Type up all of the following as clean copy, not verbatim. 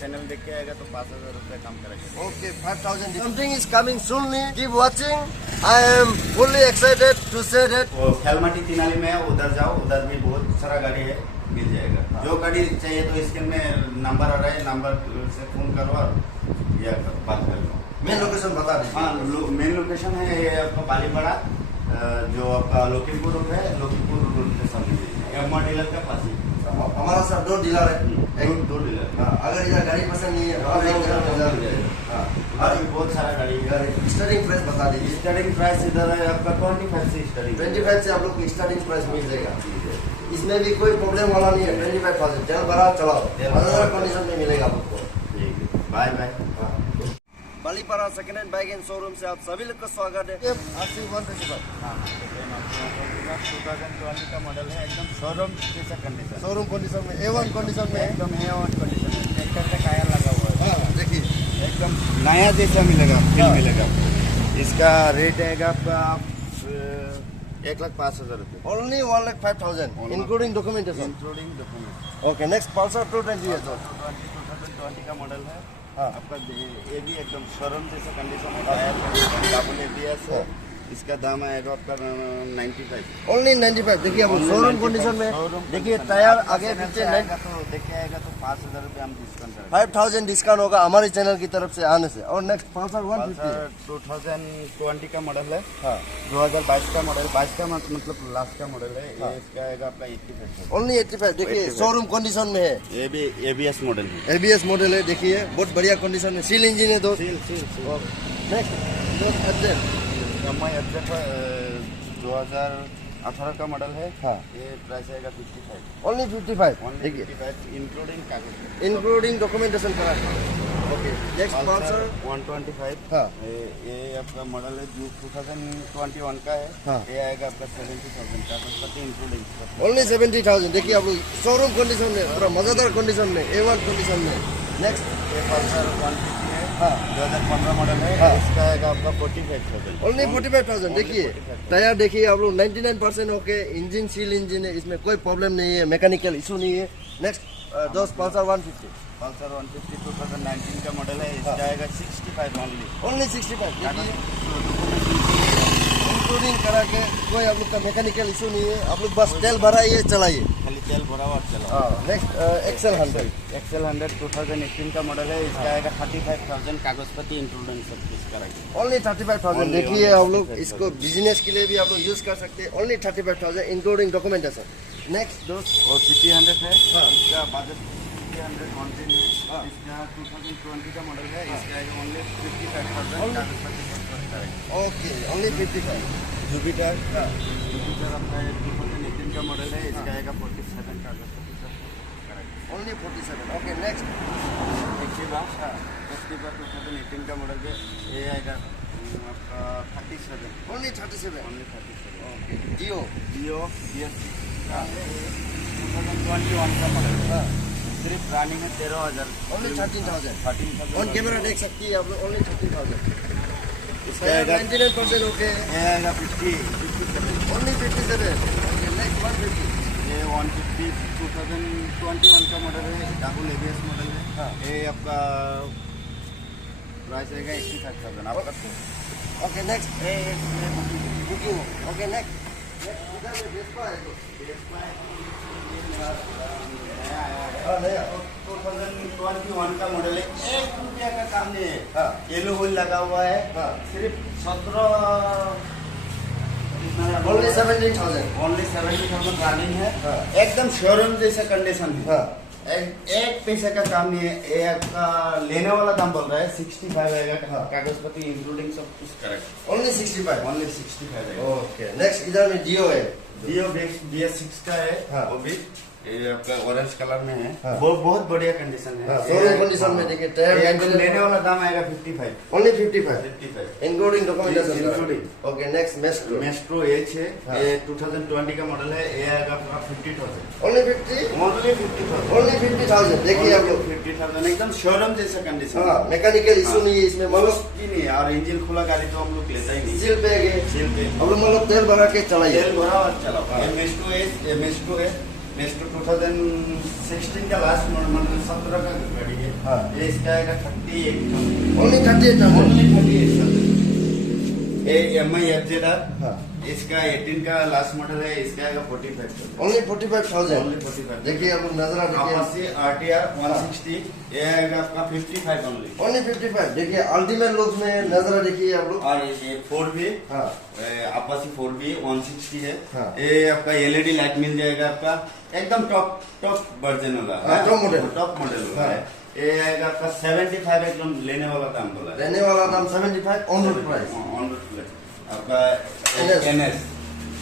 Channel देख के आएगा तो 5,000 रुपये कम करेंगे। Okay, 5,000. Something is coming soonly. Keep watching. I am fully excited to say that. वो खेलमाटी तिनाली में है, उधर जाओ, उधर भी बहुत सारा गाड़ी है, मिल जाएगा। जो गाड़ी चाहिए तो इसके में नंबर आ रहा है, नंबर से फोन करो और या बात कर लो। मेन लोकेशन बता दीजिए। हाँ, मेन लोकेशन है ये आपका बालीपाड़ा, जो आपका लखीमपुर रोड है, लखीमपुर रोड के सामने एमआर डीलर के पास ही। हमारा सब 2 डीलर है। दो डीलर। हाँ, अगर इधर गाड़ी पसंद नहीं है और एक जगह मिल जाएगा। हाँ, और भी बहुत सारा गाड़ी है। स्टार्टिंग प्राइस बता दीजिए। स्टार्टिंग प्राइस इधर है आपका 25 से स्टार्टिंग। 25 से आप लोग को स्टार्टिंग प्राइस मिल जाएगा। इसमें भी कोई प्रॉब्लम वाला नहीं है। 25,000 तेल भरा चलाओ, अदर कंडीशन में मिलेगा आपको। ठीक है, bye bye. Balipara second hand bike and showroom से आप सभी लोग का स्वागत है। RC 125 हाँ, 2020 का मॉडल है, एकदम शोरूम जैसा कंडीशन। शोरूम कंडीशन में A1 कंडीशन में एकदम A1 कंडीशन है, ट्रैक्टर का टायर लगा हुआ है। हाँ, देखिए एकदम नया जैसा मिलेगा, फील मिलेगा। इसका रेट आएगा आपका 1,05,000 रुपये। Only 1,05,000 including documentation. Including document. Okay, next Pulsar 220 है। 2020 का मॉडल है। हाँ। आपका ये भी एकदम शोरूम जैसा कंडीशन है, टायर कंडीशन, डबल ABS है। इसका दाम आएगा आपका 95। ओनली 95। देखिए अब शोरूम कंडीशन में देखिए टायर आगे पीछे तो देखे आएगा तो 5,000 रुपये हम डिस्काउंट करेंगे। 5,000 डिस्काउंट होगा हमारे चैनल की तरफ से आने से। और नेक्स्ट पल्सर 150 2020 का मॉडल है। हाँ, 2022 का मॉडल, 22 का मतलब लास्ट का मॉडल है। ये इसका आएगा आपका 85। ओनली 85। देखिए शोरूम कंडीशन में है। ये भी ABS मॉडल है। ABS मॉडल है, देखिए बहुत बढ़िया कंडीशन में। सील इंजन है दोस्त। नेक्स्ट MI FZ 2018 का मॉडल है। हाँ, ये प्राइस आएगा 55। ओनली 55। देखिए इंक्लूडिंग कागज। इंक्लूडिंग डॉक्यूमेंटेशन करा। Okay, next Pulsar 125। हाँ, ये आपका मॉडल है जो 2021 का है। हाँ। ये आएगा आपका 70,000 का, इंक्लूडिंग। ओनली 70,000। देखिए आप लोग शोरूम कंडीशन में, पूरा मजेदार कंडीशन में, A1 कंडीशन में। नेक्स्ट ये पल्सर 150 है। हाँ, 2015 मॉडल है। हाँ। इसका आएगा आपका 45,000। ओनली 45,000। देखिए टायर देखिए आप लोग 99% ओके, इंजन सील इंजन है, इसमें कोई प्रॉब्लम नहीं है, मैकेनिकल इशू नहीं है। नेक्स्ट दोस्त पल्सर 150। पल्सर 150 2019 का मॉडल है। इसका आएगा 65 ओनली। ओनली 65। देखिए इंक्लूडिंग करा के कोई आप लोग का मैकेनिकल इशू नहीं है, आप लोग बस तेल भराइए चलाइए। खाली तेल भरा और चलाओ। हाँ, नेक्स्ट XL 100। XL 100 2018 का मॉडल है। इसका आएगा 35,000 कागजपति इंक्लूडिंग सब कुछ कराएंगे। ओनली 35,000। देखिए आप लोग इसको बिजनेस के लिए भी आप लोग यूज कर सकते हैं। Only 35,000 including documentation. नेक्स्ट दोस्त और CT 100 है। हाँ। इसका बजट 100 कॉन्टेन है। इसका 2020 का मॉडल है। इसका आएगा ओनली 55,000 कागजपति सब कुछ कराएंगे। Okay, only 55। जुपिटर आपका 2018 का मॉडल है। इसका आएगा 47 कागजपति सब कुछ कराएंगे। ओनली 47। ओके, नेक्स्ट एक्टिवा 2018 का मॉडल है। ये आएगा आपका 37। ओनली 37। ओनली 37। ओके, जियो 2021 का मॉडल है। हाँ, सिर्फ रनिंग है 13,000। ओनली 13,000। 13,000 ऑन कैमरा देख सकती है आप लोग। ओनली 13,000। इसका आएगा 99% ओके। ये आएगा 57। ओनली 57। Okay, next 150। ये 150 2021 का मॉडल है। डबल ABS मॉडल है। हाँ। ये आपका प्राइस रहेगा 85,000 आपका। Okay, next booking. Okay, next इधर में वेस्पा है तो। हाँ, नया 2021 का मॉडल है। 1 रुपया का काम नहीं है। हाँ, येलो व्हील लगा हुआ है। हाँ, सिर्फ 17 ओनली 70,000। ओनली 70,000 रनिंग है। हाँ। एकदम शोरूम जैसा कंडीशन है। हाँ, एक पैसे का काम नहीं है। ये आपका लेने वाला दाम बोल रहा है 65 आएगा। हाँ। कागजपति इंक्लूडिंग सब कुछ करेक्ट। ओनली 65। ओनली 65 आएगा। ओके, नेक्स्ट इधर में जियो है। Dio BS6 का है। हाँ। वो भी ये आपका ऑरेंज कलर में है। हाँ। वो बहुत बढ़िया कंडीशन है। हाँ, शोरूम कंडीशन में देखिए टायर लेने वाला दाम आएगा 55। Only 55 55 including documentation. Including। Okay, next maestro. Maestro H है। हाँ। ये 2020 का मॉडल है। ये आएगा आपका 50,000। ओनली 50। ओनली 50,000। ओनली 50,000। देखिए आप लोग। 50,000 एकदम शोरूम जैसा कंडीशन। हाँ, मैकेनिकल इशू हाँ। नहीं है इसमें। मतलब ही नहीं है। और इंजन खुला गाड़ी तो हम लोग लेता ही नहीं। सील बैग है। सील पे अब लोग मतलब तेल भरा के चलाइए। तेल भरा और चलाओ। ये मेस्ट्रो है। इसको 2016 का लास्ट मॉडल 17 का गाड़ी है। हाँ। ये इसका आएगा 38 ओनली 38,000 ओनली 38,000। ये MI FZR हाँ इसका 18 का लास्ट मॉडल है, इसका आएगा 45,000 ओनली 45,000 ओनली 45। देखिए आप लोग नजरा देखिए Apache RTR 160 ये आएगा आपका 55 ओनली। ओनली 55 देखिए अल्टीमेट लुक में नजरा देखिए आप लोग और ये 4B हाँ Apache 4B 160 है। हाँ। ये आपका LED लाइट मिल जाएगा आपका एकदम टॉप वर्जन होगा। हाँ, टॉप मॉडल होगा। हाँ। ये आएगा आपका 75 एकदम लेने वाला दाम बोला है। रहने वाला दाम 75 on road price on road price. आपका NS NS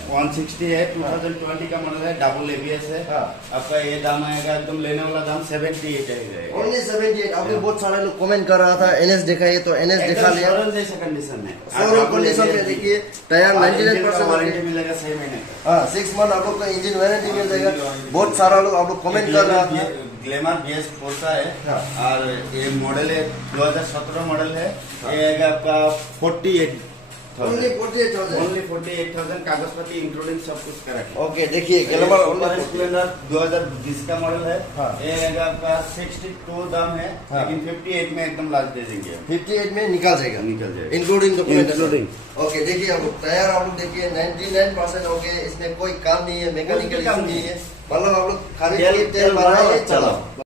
160 है 2020 का मॉडल है, डबल ABS है। हाँ। आपका ये दाम आएगा एकदम लेने वाला दाम 78 है। ओनली 78 आप लोग बहुत सारे लोग कमेंट कर रहा था NS दिखाइए तो NS दिखा लिया शोरूम जैसा कंडीशन है। शोरूम कंडीशन में देखिए टायर 99% वारंटी मिलेगा 6 महीने का। हाँ 6 मंथ आप लोग का इंजन वारंटी मिल जाएगा बहुत सारा लोग आप लोग कमेंट कर रहा था ग्लैमर BS पोर्सा है। हाँ। और ये मॉडल है 2017 मॉडल है। ये आएगा आपका 48,000 ओनली 48,000 ओनली 48,000 कागज पत्ती इंक्लूडिंग सब कुछ करेक्ट। ओके देखिए ग्लैमर सुपर स्प्लेंडर 2020 का मॉडल है। हाँ। ये आएगा आपका 62 दाम है। हाँ। लेकिन 58 में एकदम लास्ट दे देंगे। 58 में निकल जाएगा निकल जाएगा। Including document Including। ओके देखिए आप लोग टायर आप लोग देखिए 99% ओके इसमें कोई काम नहीं है मैकेनिकल कोई काम नहीं नहीं है मतलब आप लोग खाली तेल तेल भरा है चलाओ। चलाओ